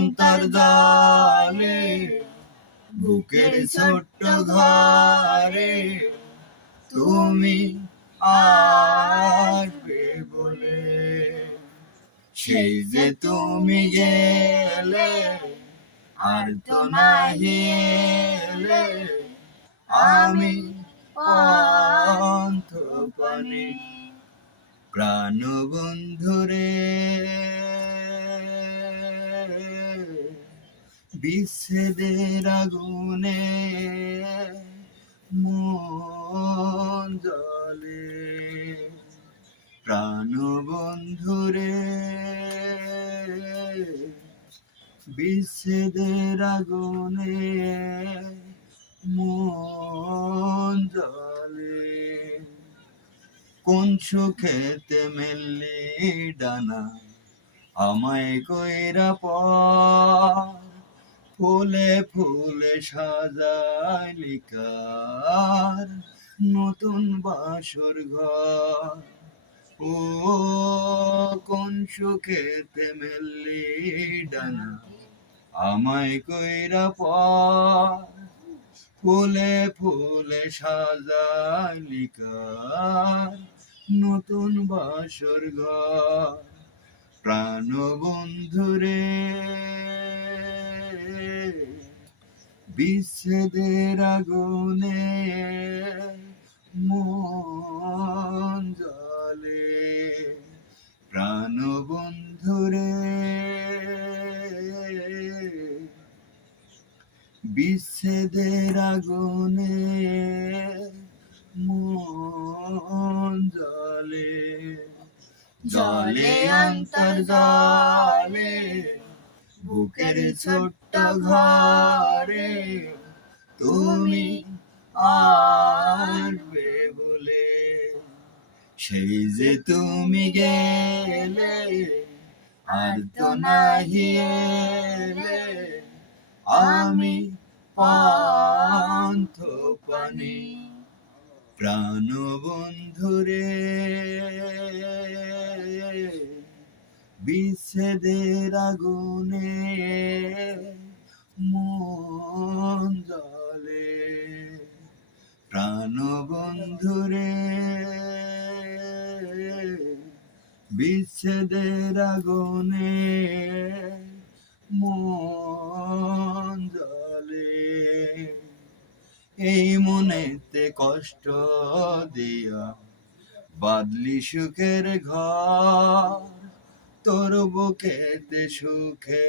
অন্তর্জালে বুকের ছোট্ট ঘরে তুমি আসবে বলে, সেই যে তুমি গেলে আর তো নাহি এলে, আমি অন্তর্পানে প্রাণবন্ধুরে বিচ্ছেদের আগুনে মন জ্বলে, প্রাণবন্ধুরে বিচ্ছেদের আগুনে মন জ্বলে। কোন সুখেতে মেললি ডানা আমায় কইরা পর, ফুলে ফুলে সাজাইলি কার নতুন বাসর ঘর। ও কোন সুখেতে মেললি ডানা আমায় কইরা পর, ফুলে ফুলে সাজাইলি কার নতুন বাসর ঘর। প্রাণবন্ধুরে বিচ্ছেদের আগুনে মন জ্বলে, প্রাণবন্ধুরে বিচ্ছেদের আগুনে মন জ্বলে। জলে অন্তর্জালে বুকের ছোট্ট ঘরে তুমি আসবে বলে, সেই যে তুমি গেলে আর তো নাহি এলে, আমি অন্তর্পানে প্রাণবন্ধুরে বিচ্ছেদের আগুনে মন জ্বলে, প্রাণবন্ধুরে বিচ্ছেদের আগুনে মন জ্বলে। এই মনেতে কষ্ট দিয়া বাদলি সুখের ঘর, তোর বুকেতে সুখে